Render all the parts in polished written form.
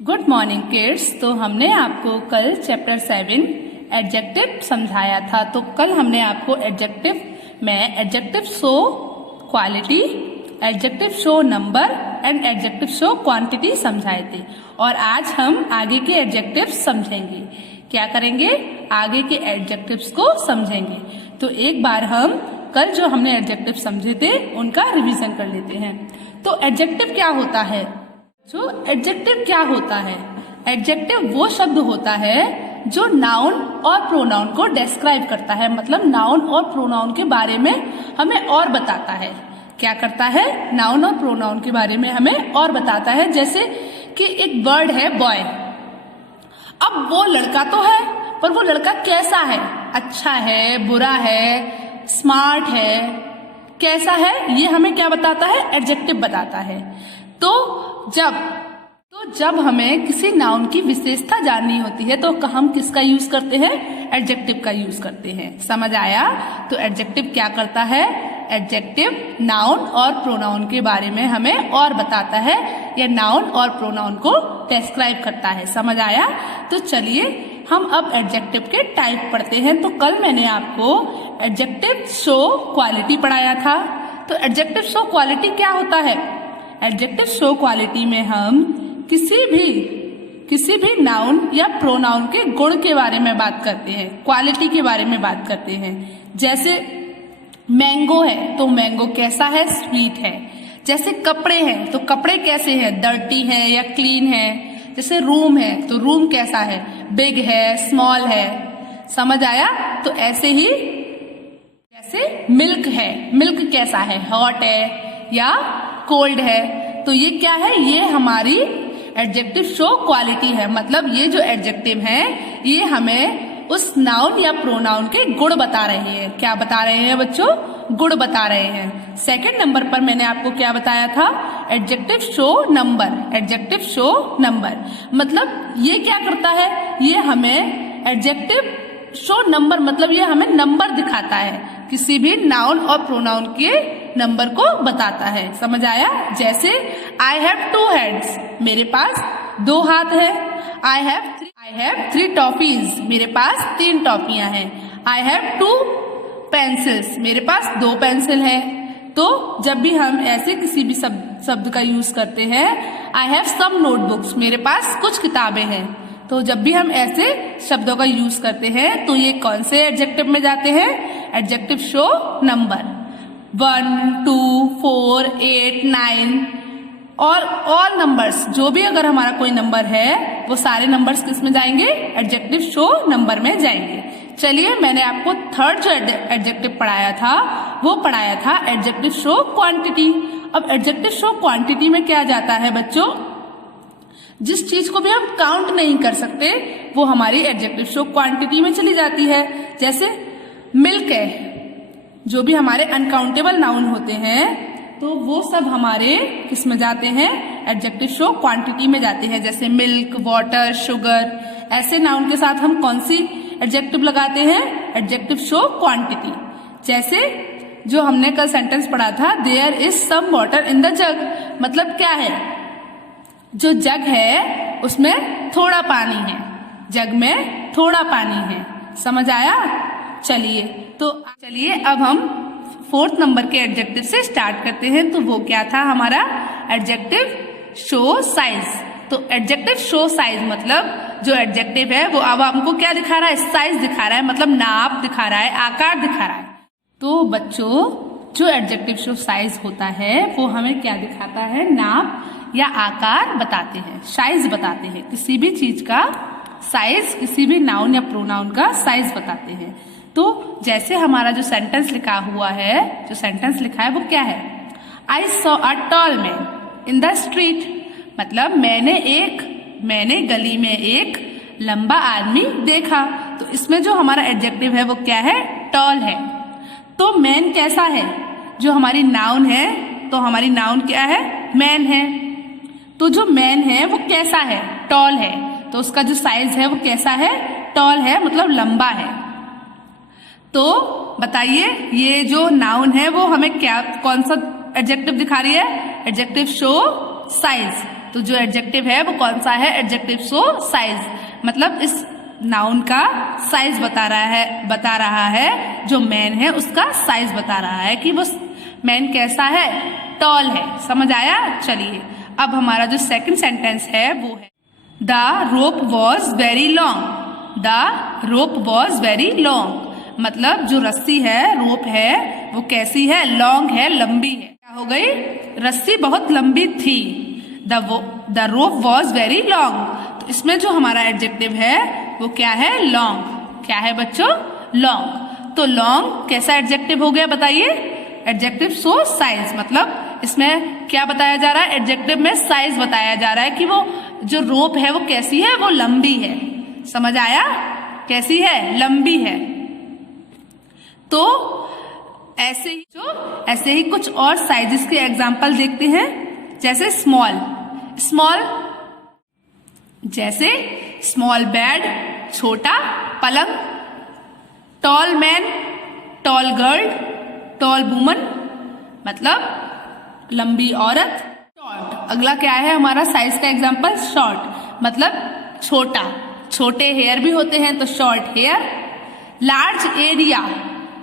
Good morning kids. तो हमने आपको कल चैप्टर 7 एडजेक्टिव समझाया था। तो कल हमने आपको एडजेक्टिव में adjective show quality, adjective show number and adjective show quantity समझाए थे। और आज हम आगे के एडजेक्टिव समझेंगे। क्या करेंगे? आगे के एडजेक्टिव्स को समझेंगे। तो एक बार हम कल जो हमने एडजेक्टिव समझे थे उनका रिवीजन कर लेते हैं। तो एडजेक्टिव क्या होता है? जो एडजेक्टिव क्या होता है? एडजेक्टिव वो शब्द होता है जो नाउन और प्रोनाउन को डिस्क्राइब करता है, मतलब नाउन और प्रोनाउन के बारे में हमें और बताता है। क्या करता है? नाउन और प्रोनाउन के बारे में हमें और बताता है। जैसे कि एक वर्ड है बॉय। अब वो लड़का तो है, पर वो लड़का कैसा है? अच्छा है, बुरा है, स्मार्ट है, कैसा है? ये हमें क्या बताता है? एडजेक्टिव बताता है। तो जब हमें किसी नाउन की विशेषता जाननी होती है तो हम किसका यूज करते हैं? एडजेक्टिव का यूज करते हैं। समझ आया? तो एडजेक्टिव क्या करता है? एडजेक्टिव नाउन और प्रोनाउन के बारे में हमें और बताता है, या नाउन और प्रोनाउन को डिस्क्राइब करता है। समझ आया? तो चलिए हम अब एडजेक्टिव के टाइप पढ़ते हैं। तो कल मैंने आपको एडजेक्टिव शो क्वालिटी पढ़ाया था। तो एडजेक्टिव शो क्वालिटी क्या होता है? एडजेक्टिव शो क्वालिटी में हम किसी भी नाउन या प्रोनाउन के गुण के बारे में बात करते हैं, क्वालिटी के बारे में बात करते हैं। जैसे मैंगो है तो मैंगो कैसा है? स्वीट है। जैसे कपड़े हैं तो कपड़े कैसे हैं? डर्टी है या क्लीन है। जैसे रूम है तो रूम कैसा है? बिग है, स्मॉल है। समझ आया? तो ऐसे ही जैसे मिल्क है, मिल्क कैसा है? हॉट है या कोल्ड है। तो ये क्या है? ये हमारी एडजेक्टिव शो क्वालिटी है। मतलब ये जो एडजेक्टिव है ये हमें उस नाउन या प्रोनाउन के गुण बता रहे हैं। क्या बता रहे हैं बच्चों? गुण बता रहे हैं। सेकंड नंबर पर मैंने आपको क्या बताया था? Adjective show number. Adjective show number मतलब ये क्या करता है? ये हमें एडजेक्टिव शो नंबर मतलब ये हमें नंबर दिखाता है, किसी भी नाउन और प्रोनाउन के नंबर को बताता है। समझ आया? जैसे आई हैव 2 heads, मेरे पास 2 हाथ है। आई हैव 3 टॉफीज, मेरे पास 3 टॉफियां हैं। आई हैव 2 pencils, मेरे पास 2 पेंसिल है। तो जब भी हम ऐसे किसी भी शब्द का यूज करते हैं, आई हैव सम नोटबुक्स, मेरे पास कुछ किताबें हैं। तो जब भी हम ऐसे शब्दों का यूज करते हैं तो ये कौन से एडजेक्टिव में जाते हैं? Adjective show number. 1, 2, 4, 8, 9 और ऑल नंबर्स, जो भी अगर हमारा कोई नंबर है वो सारे नंबर्स किस में जाएंगे? एडजेक्टिव शो नंबर में जाएंगे। चलिए मैंने आपको थर्ड जो एडजेक्टिव पढ़ाया था वो पढ़ाया था एडजेक्टिव शो क्वांटिटी। अब एडजेक्टिव शो क्वांटिटी में क्या जाता है बच्चों? जिस चीज को भी हम काउंट नहीं कर सकते वो हमारी एडजेक्टिव शो क्वांटिटी में चली जाती है। जैसे मिल्क है, जो भी हमारे अनकाउंटेबल नाउन होते हैं तो वो सब हमारे किस में जाते हैं? एडजेक्टिव शो क्वांटिटी में जाते हैं। जैसे मिल्क, वाटर, शुगर, ऐसे नाउन के साथ हम कौन सी एडजेक्टिव लगाते हैं? Adjective show quantity. जैसे जो हमने कल सेंटेंस पढ़ा था, there is some water in the jug, मतलब क्या है? जो जग है उसमें थोड़ा पानी है, जग में थोड़ा पानी है। समझ आया? चलिए अब हम 4th नंबर के एडजेक्टिव से स्टार्ट करते हैं। तो वो क्या था हमारा? Adjective show size. तो एडजेक्टिव शो साइज मतलब जो एडजेक्टिव है वो अब हमको क्या दिखा रहा है? साइज दिखा रहा है, मतलब नाप दिखा रहा है, आकार दिखा रहा है। तो बच्चों जो एडजेक्टिव शो साइज होता है वो हमें क्या दिखाता है? नाप या आकार बताते हैं, साइज बताते हैं। किसी भी चीज का साइज, किसी भी नाउन या प्रोनाउन का साइज बताते हैं। तो जैसे हमारा जो सेंटेंस लिखा हुआ है, जो सेंटेंस लिखा है वो क्या है? I saw a tall man in the street, मतलब मैंने गली में एक लंबा आदमी देखा। तो इसमें जो हमारा एडजेक्टिव है वो क्या है? टॉल है। तो मैन कैसा है? जो हमारी नाउन है, तो हमारी नाउन क्या है? मैन है। तो जो मैन है वो कैसा है? टॉल है। तो उसका जो साइज है वो कैसा है? टॉल है, मतलब लंबा है। तो बताइए ये जो नाउन है वो हमें क्या, कौन सा एडजेक्टिव दिखा रही है? Adjective show size. तो जो एडजेक्टिव है वो कौन सा है? एडजेक्टिव शो साइज, मतलब इस नाउन का साइज बता रहा है जो मैन है उसका साइज बता रहा है कि वो मैन कैसा है? टॉल है। समझ आया? चलिए अब हमारा जो सेकंड सेंटेंस है वो है the rope was very long. The rope was very long, मतलब जो रस्सी है, रोप है, वो कैसी है? लॉन्ग है, लंबी है। क्या हो गई? रस्सी बहुत लंबी थी। The rope was very long, तो इसमें जो हमारा एडजेक्टिव है वो क्या है? लॉन्ग। क्या है बच्चों? लॉन्ग। तो लॉन्ग कैसा एडजेक्टिव हो गया बताइए? एडजेक्टिव शो साइज, मतलब इसमें क्या बताया जा रहा है? एडजेक्टिव में साइज बताया जा रहा है कि वो जो रोप है वो कैसी है? वो लंबी है। समझ आया? कैसी है? लंबी है। तो ऐसे ही कुछ और साइजेस के एग्जांपल देखते हैं, जैसे स्मॉल जैसे स्मॉल बेड, छोटा पलंग, tall man, tall girl, tall woman, मतलब लंबी औरत। शॉर्ट, अगला क्या है हमारा साइज का एग्जांपल? शॉर्ट, मतलब छोटा, छोटे हेयर भी होते हैं तो शॉर्ट हेयर। लार्ज एरिया,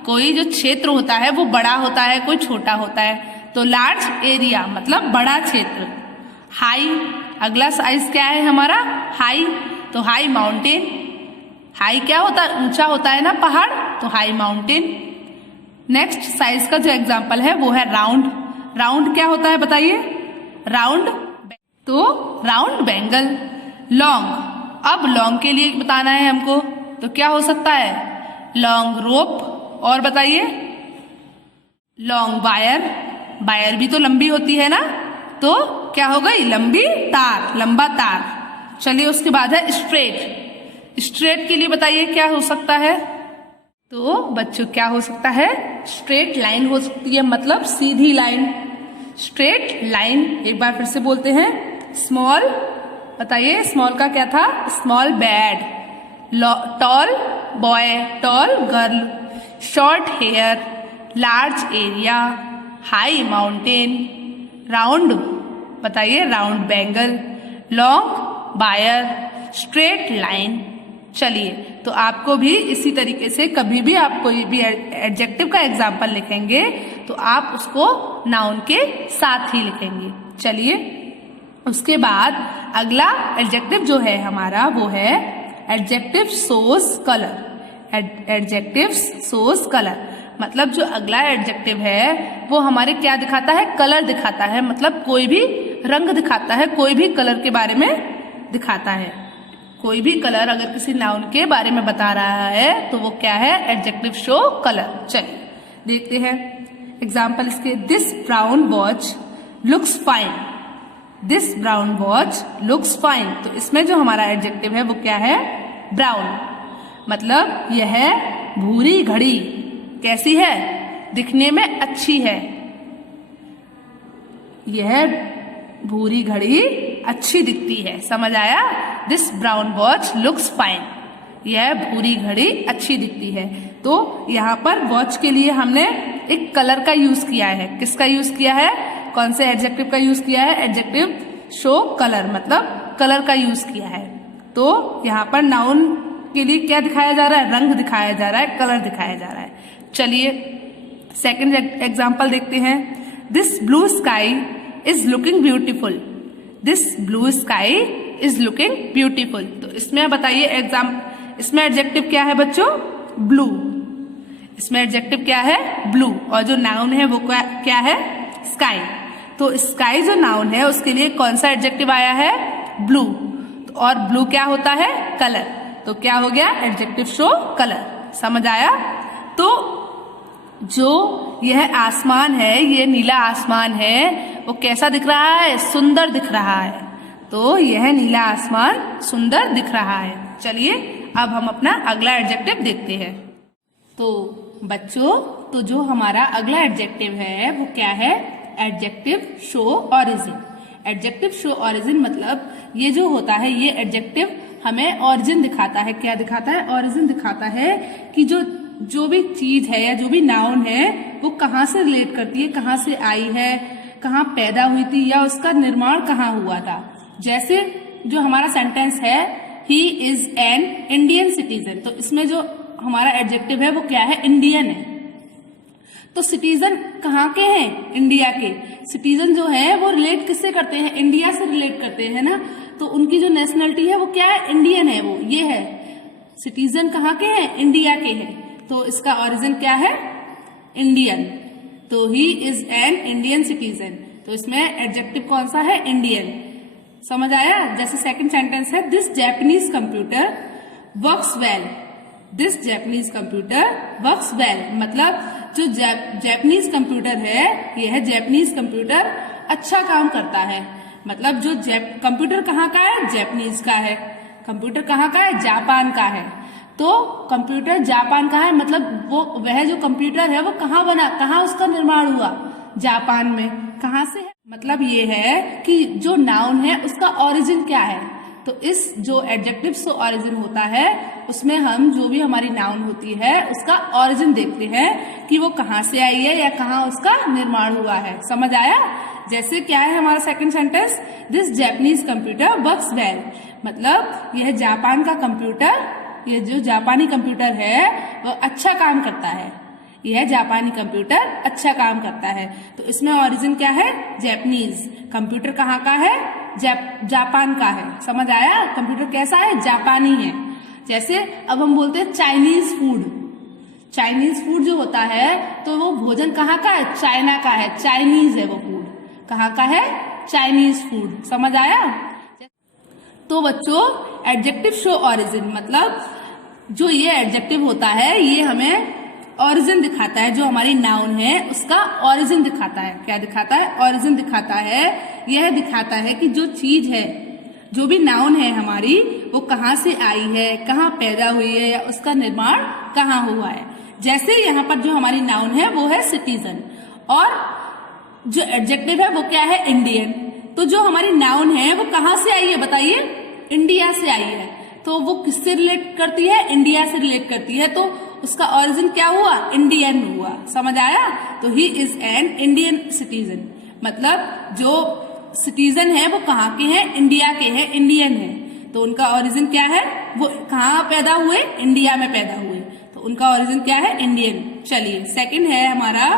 कोई जो क्षेत्र होता है वो बड़ा होता है, कोई छोटा होता है, तो लार्ज एरिया मतलब बड़ा क्षेत्र। हाई, अगला साइज क्या है हमारा? हाई, तो हाई माउंटेन। हाई क्या होता है? ऊंचा होता है ना पहाड़, तो हाई माउंटेन। नेक्स्ट साइज का जो एग्जांपल है वो है राउंड। राउंड क्या होता है बताइए? राउंड, तो राउंड बैंगल। लॉन्ग, अब लॉन्ग के लिए बताना है हमको, तो क्या हो सकता है? लॉन्ग रोप, और बताइए? लॉन्ग वायर, वायर भी तो लंबी होती है ना, तो क्या हो गई? लंबी तार, लंबा तार। चलिए उसके बाद है स्ट्रेट। स्ट्रेट के लिए बताइए क्या हो सकता है? तो बच्चों क्या हो सकता है? स्ट्रेट लाइन हो सकती है, मतलब सीधी लाइन, स्ट्रेट लाइन। एक बार फिर से बोलते हैं, स्मॉल, बताइए स्मॉल का क्या था? Small bed, tall boy, tall girl, short hair, large area, high mountain, round, बताइए round bangle, long wire, straight line. चलिए तो आपको भी इसी तरीके से कभी भी आप कोई भी एडजेक्टिव का एग्जाम्पल लिखेंगे तो आप उसको नाउन के साथ ही लिखेंगे। चलिए उसके बाद अगला एडजेक्टिव जो है हमारा वो है adjective shows colour. Adjective shows colour मतलब जो अगला एडजेक्टिव है वो हमारे क्या दिखाता है? कलर दिखाता है, मतलब कोई भी रंग दिखाता है, कोई भी कलर के बारे में दिखाता है। कोई भी कलर अगर किसी नाउन के बारे में बता रहा है तो वो क्या है? Adjective show colour. चलिए देखते हैं एग्जाम्पल इसके। This brown watch looks fine. This brown watch looks fine, तो इसमें जो हमारा एडजेक्टिव है वो क्या है? ब्राउन, मतलब यह भूरी घड़ी कैसी है? दिखने में अच्छी है। यह भूरी घड़ी अच्छी दिखती है। समझ आया? This brown watch looks fine, यह भूरी घड़ी अच्छी दिखती है। तो यहाँ पर वॉच के लिए हमने एक कलर का यूज किया है। किसका यूज किया है? कौन से एडजेक्टिव का यूज किया है? एडजेक्टिव शो कलर, मतलब कलर का यूज किया है। तो यहाँ पर नाउन के लिए क्या दिखाया जा रहा है? रंग दिखाया जा रहा है, कलर दिखाया जा रहा है। चलिए सेकंड एग्जांपल देखते हैं। This blue sky is looking beautiful. This blue sky is looking beautiful, तो इसमें बताइए इसमें एडजेक्टिव क्या है बच्चों? ब्लू। इसमें एडजेक्टिव क्या है? ब्लू, और जो नाउन है वो क्या है? स्काई। तो स्काई जो नाउन है उसके लिए कौन सा एडजेक्टिव आया है? ब्लू, और ब्लू क्या होता है? कलर। तो क्या हो गया? Adjective show colour. समझ आया? तो जो यह आसमान है, ये नीला आसमान है, वो कैसा दिख रहा है? सुंदर दिख रहा है। तो यह नीला आसमान सुंदर दिख रहा है। चलिए अब हम अपना अगला एडजेक्टिव देखते हैं। तो बच्चों, तो जो हमारा अगला एडजेक्टिव है वो क्या है? Adjective show origin. Adjective show origin मतलब ये जो होता है, ये एडजेक्टिव हमें ऑरिजिन दिखाता है। क्या दिखाता है? ऑरिजिन दिखाता है कि जो भी चीज है या जो भी नाउन है वो कहाँ से रिलेट करती है, कहाँ से आई है, कहाँ पैदा हुई थी, या उसका निर्माण कहाँ हुआ था। जैसे जो हमारा सेंटेंस है he is an Indian citizen, तो इसमें जो हमारा एडजेक्टिव है वो क्या है, इंडियन है। तो सिटीजन कहाँ के हैं, इंडिया के। सिटीजन जो है वो रिलेट किससे करते हैं, इंडिया से रिलेट करते हैं ना, तो उनकी जो नेशनलिटी है वो क्या है, इंडियन है, वो ये है। सिटीजन कहाँ के हैं, इंडिया के हैं, तो इसका ओरिजिन क्या है, इंडियन। तो he is an Indian citizen, तो इसमें एडजेक्टिव कौन सा है, इंडियन। समझ आया। जैसे सेकंड सेंटेंस है this Japanese computer works well. This Japanese computer works well, मतलब जो जैपनीज कंप्यूटर है, यह है जैपनीज कंप्यूटर अच्छा काम करता है। मतलब जो कंप्यूटर कहाँ का है, जैपनीज का है। कंप्यूटर कहाँ का है, जापान का है। तो कंप्यूटर जापान का है, मतलब वो वह जो कंप्यूटर है वो कहाँ बना, कहाँ उसका निर्माण हुआ, जापान में। कहाँ से है, मतलब ये है कि जो नाउन है उसका ओरिजिन क्या है। तो इस जो एडजेक्टिव से ओरिजिन होता है उसमें हम जो भी हमारी नाउन होती है उसका ओरिजिन देखते हैं कि वो कहाँ से आई है या कहाँ उसका निर्माण हुआ है। समझ आया। जैसे क्या है हमारा second sentence, this Japanese computer works well, मतलब यह जापान का कंप्यूटर, यह जो जापानी कंप्यूटर है वो अच्छा काम करता है। यह जापानी कंप्यूटर अच्छा काम करता है। तो इसमें ओरिजिन क्या है, जैपनीज। कंप्यूटर कहाँ का है, जापान का है। समझ आया। कंप्यूटर कैसा है, जापानी है। जैसे अब हम बोलते हैं चाइनीज फूड। चाइनीज फूड जो होता है तो वो भोजन कहाँ का है, चाइना का है, चाइनीज है वो फूड। कहाँ का है, चाइनीज फूड। समझ आया। तो बच्चों एडजेक्टिव शो ओरिजिन, मतलब जो ये एडजेक्टिव होता है ये हमें ओरिजिन दिखाता है, जो हमारी नाउन है उसका ओरिजिन दिखाता है। क्या दिखाता है, ओरिजिन दिखाता है। यह दिखाता है कि जो चीज है, जो भी नाउन है हमारी, वो कहाँ से आई है, कहाँ पैदा हुई है, या उसका निर्माण कहाँ हुआ है। जैसे यहाँ पर जो हमारी नाउन है वो है सिटीजन, और जो एडजेक्टिव है वो क्या है, इंडियन। तो जो हमारी नाउन है वो कहाँ से आई है, बताइए, इंडिया से आई है। तो वो किससे रिलेट करती है, इंडिया से रिलेट करती है। तो उसका ओरिजिन क्या हुआ, इंडियन हुआ। समझ आया। तो he is an Indian citizen, मतलब जो सिटीजन है वो कहाँ के हैं, इंडिया के हैं, इंडियन है। तो उनका ओरिजिन क्या है, वो कहाँ पैदा हुए, इंडिया में पैदा हुए। तो उनका ओरिजिन क्या है, इंडियन। चलिए सेकंड है हमारा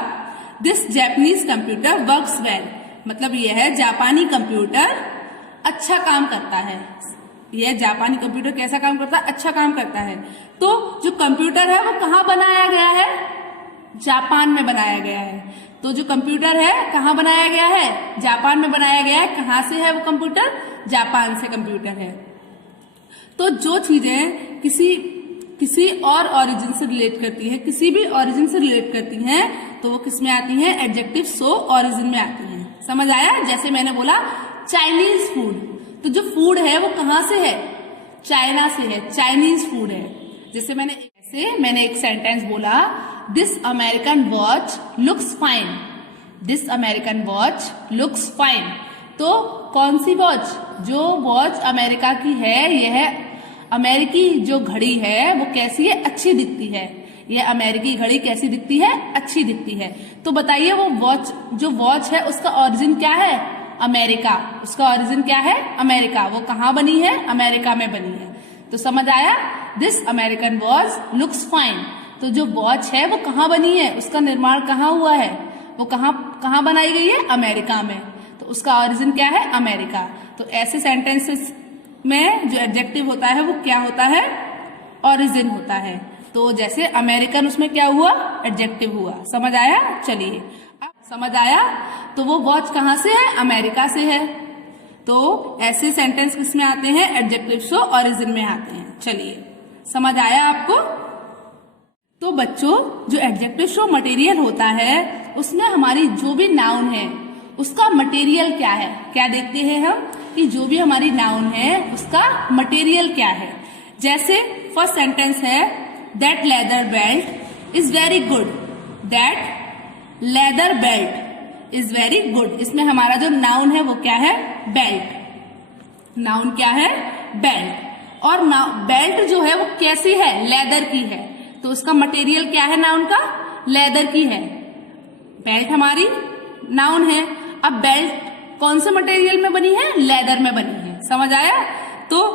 this Japanese computer works well, मतलब यह है जापानी कंप्यूटर अच्छा काम करता है। यह जापानी कंप्यूटर कैसा काम करता है, अच्छा काम करता है। तो जो कंप्यूटर है वो कहाँ बनाया गया है, जापान में बनाया गया है। तो जो कंप्यूटर है कहाँ बनाया गया है, जापान में बनाया गया है। कहाँ से है वो कंप्यूटर, जापान से कंप्यूटर है। तो जो चीजें किसी और ओरिजिन से रिलेट करती है, किसी भी ओरिजिन से रिलेट करती हैं, तो वो किस में आती हैं, एडजेक्टिव सो ओरिजिन में आती हैं। समझ आया। जैसे मैंने बोला चाइनीज फूड, तो जो फूड है वो कहाँ से है, चाइना से है, चाइनीज फूड है। जैसे मैंने एक सेंटेंस बोला, this American watch looks fine. This American watch looks fine, तो कौन सी वॉच, जो वॉच अमेरिका की है, यह अमेरिकी जो घड़ी है वो कैसी है, अच्छी दिखती है। यह अमेरिकी घड़ी कैसी दिखती है, अच्छी दिखती है। तो बताइए वो वॉच, जो वॉच है उसका ओरिजिन क्या है, अमेरिका। उसका ओरिजिन क्या है, अमेरिका। वो कहाँ बनी है, अमेरिका में बनी है। तो समझ आया। This American watch looks fine, तो जो वॉच है वो कहाँ बनी है, उसका निर्माण कहाँ हुआ है, वो कहाँ बनाई गई है, अमेरिका में। तो उसका ओरिजिन क्या है, अमेरिका। तो ऐसे सेंटेंसेस में जो एडजेक्टिव होता है वो क्या होता है, ओरिजिन होता है। तो जैसे अमेरिकन, उसमें क्या हुआ, एडजेक्टिव हुआ। समझ आया। चलिए समझ आया। तो वो वॉच कहाँ से है, अमेरिका से है। तो ऐसे सेंटेंस किसमें आते हैं, एडजेक्टिव शो ओरिजिन में आते हैं। चलिए समझ आया आपको। तो बच्चों जो एडजेक्टिव शो मटेरियल होता है उसमें हमारी जो भी नाउन है उसका मटेरियल क्या है, क्या देखते हैं हम कि जो भी हमारी नाउन है उसका मटेरियल क्या है। जैसे फर्स्ट सेंटेंस है that leather belt is very good. That leather belt is very good, इसमें हमारा जो नाउन है वो क्या है, बेल्ट। नाउन क्या है, बेल्ट। और बेल्ट जो है वो कैसी है, लेदर की है। तो उसका मटेरियल क्या है नाउन का, लेदर की है। बेल्ट हमारी नाउन है। अब बेल्ट कौन से मटेरियल में बनी है, लेदर में बनी है। समझ आया? तो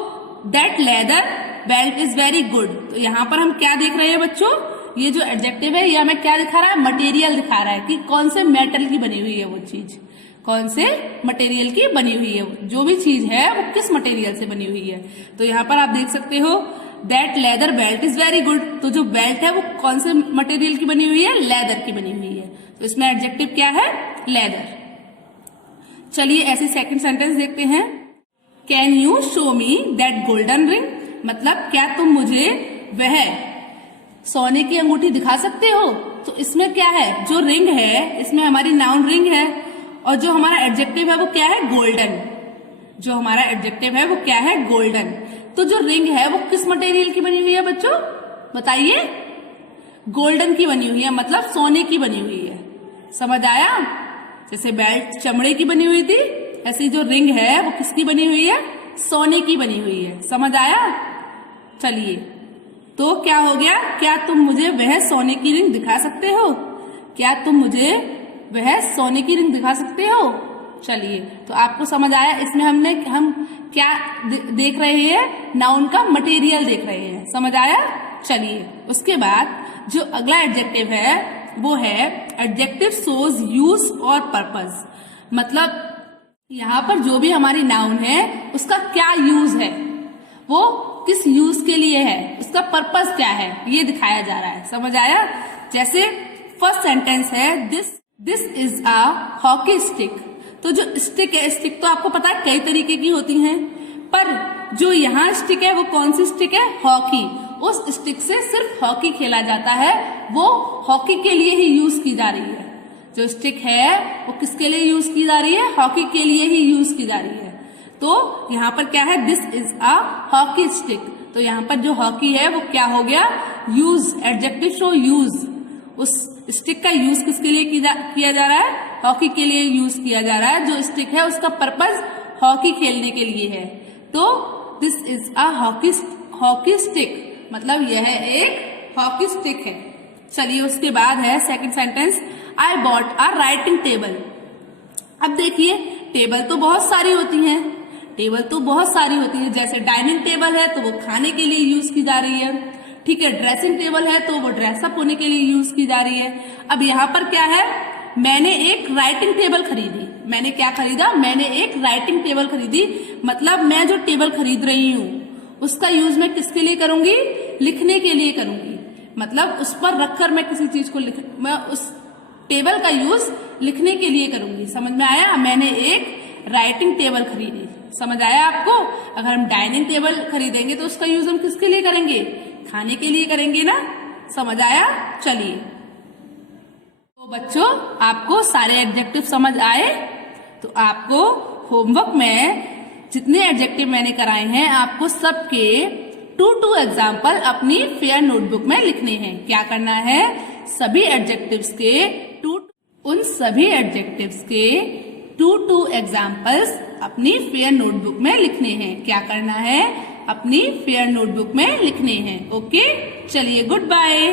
that leather belt is very good. तो यहाँ पर हम क्या देख रहे हैं बच्चों, ये जो एडजेक्टिव है ये हमें क्या दिखा रहा है, मटेरियल दिखा रहा है कि कौन से मेटल की बनी हुई है वो चीज, कौन से मटेरियल की बनी हुई है, जो भी चीज है वो किस मटेरियल से बनी हुई है। तो यहाँ पर आप देख सकते हो that leather belt is very good. तो जो बेल्ट है वो कौन से मटेरियल की बनी हुई है, लेदर की बनी हुई है। तो इसमें एडजेक्टिव क्या है, लेदर। चलिए ऐसे सेकंड सेंटेंस देखते हैं। Can you show me that golden ring, मतलब क्या तुम मुझे वह सोने की अंगूठी दिखा सकते हो। तो इसमें क्या है, जो रिंग है इसमें हमारी नाउन रिंग है और जो हमारा एडजेक्टिव है वो क्या है, गोल्डन। जो हमारा एडजेक्टिव है वो क्या है, गोल्डन। तो जो रिंग है वो किस मटेरियल की बनी हुई है बच्चों, बताइए? गोल्डन की बनी हुई है, मतलब सोने की बनी हुई है। समझ आया? जैसे बेल्ट चमड़े की बनी हुई थी, ऐसी जो रिंग है वो किसकी बनी हुई है, सोने की बनी हुई है। समझ आया? चलिए तो क्या हो गया, क्या तुम मुझे वह सोने की रिंग दिखा सकते हो, क्या तुम मुझे वह सोने की रिंग दिखा सकते हो। चलिए तो आपको समझ आया, इसमें हम क्या देख रहे हैं, नाउन का मटेरियल देख रहे हैं। समझ आया? चलिए उसके बाद जो अगला एडजेक्टिव है वो है एडजेक्टिव शोज यूज और पर्पस। मतलब यहाँ पर जो भी हमारी नाउन है उसका क्या यूज है, वो किस यूज के लिए है, उसका पर्पस क्या है, ये दिखाया जा रहा है। समझ आया? जैसे फर्स्ट सेंटेंस है this is a hockey stick. तो जो स्टिक है, स्टिक तो आपको पता है कई तरीके की होती हैं, पर जो यहाँ स्टिक है वो कौन सी स्टिक है, हॉकी। उस स्टिक से सिर्फ हॉकी खेला जाता है, वो हॉकी के लिए ही यूज की जा रही है। जो स्टिक है वो किसके लिए यूज की जा रही है, हॉकी के लिए ही यूज की जा रही है। तो यहाँ पर क्या है, this is a hockey stick. तो यहाँ पर जो हॉकी है वो क्या हो गया, यूज, एडजेक्टिव शो यूज। उस स्टिक का यूज किसके लिए किया जा रहा है, हॉकी के लिए यूज किया जा रहा है। जो स्टिक है उसका पर्पस हॉकी खेलने के लिए है। तो this is a hockey stick, मतलब यह एक हॉकी स्टिक है। चलिए उसके बाद है second sentence, I bought a writing table. अब देखिए टेबल तो बहुत सारी होती हैं, टेबल तो बहुत सारी होती है। जैसे डाइनिंग टेबल है तो वो खाने के लिए यूज की जा रही है, ठीक है। ड्रेसिंग टेबल है तो वो ड्रेसअप होने के लिए यूज की जा रही है। अब यहाँ पर क्या है, मैंने एक राइटिंग टेबल खरीदी। मैंने क्या खरीदा, मैंने एक राइटिंग टेबल खरीदी। मतलब मैं जो टेबल खरीद रही हूँ उसका यूज मैं किसके लिए करूंगी, लिखने के लिए करूंगी। मतलब उस पर रखकर मैं किसी चीज को मैं उस टेबल का यूज लिखने के लिए करूंगी। समझ में आया? मैंने एक राइटिंग टेबल खरीदी। समझ आया आपको? अगर हम डाइनिंग टेबल खरीदेंगे तो उसका यूज हम किसके लिए करेंगे, खाने के लिए करेंगे ना। समझ आया? चलिए तो बच्चों आपको सारे एडजेक्टिव समझ आए? तो आपको होमवर्क में जितने एडजेक्टिव मैंने कराए हैं आपको सबके 2 एग्जाम्पल अपनी फेयर नोटबुक में लिखने हैं। क्या करना है, सभी एडजेक्टिव्स के उन सभी एडजेक्टिव्स के 2 एग्जाम्पल्स अपनी फेयर नोटबुक में लिखने हैं। क्या करना है, अपनी फेयर नोटबुक में लिखने हैं। ओके, चलिए गुड बाय।